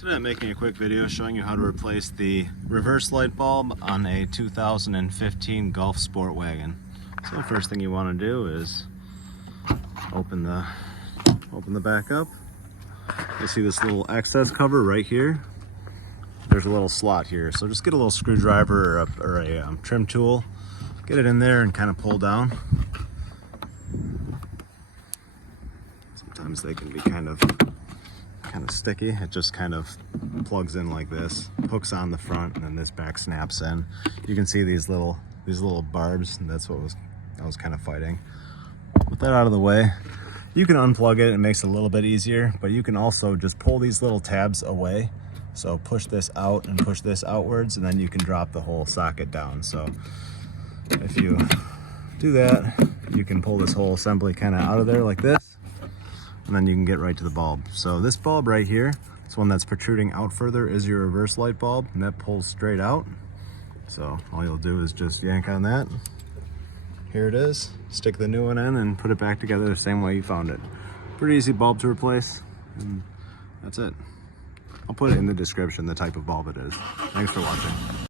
Today I'm making a quick video showing you how to replace the reverse light bulb on a 2015 Golf Sportwagen. So the first thing you want to do is open the back up. You see this little access cover right here. There's a little slot here, so just get a little screwdriver or a trim tool, get it in there and kind of pull down. Sometimes they can be kind of sticky. It just kind of plugs in like this, hooks on the front, and then this back snaps in. You can see these little barbs, and that's what I was kind of fighting. With that out of the way, you can unplug it. It makes it a little bit easier, but you can also just pull these little tabs away. So push this out and push this outwards, and then you can drop the whole socket down. So if you do that, you can pull this whole assembly kind of out of there like this, and then you can get right to the bulb. So this bulb right here, this one that's protruding out further, is your reverse light bulb, and that pulls straight out. So all you'll do is just yank on that. Here it is. Stick the new one in and put it back together the same way you found it. Pretty easy bulb to replace, and that's it. I'll put it in the description, the type of bulb it is. Thanks for watching.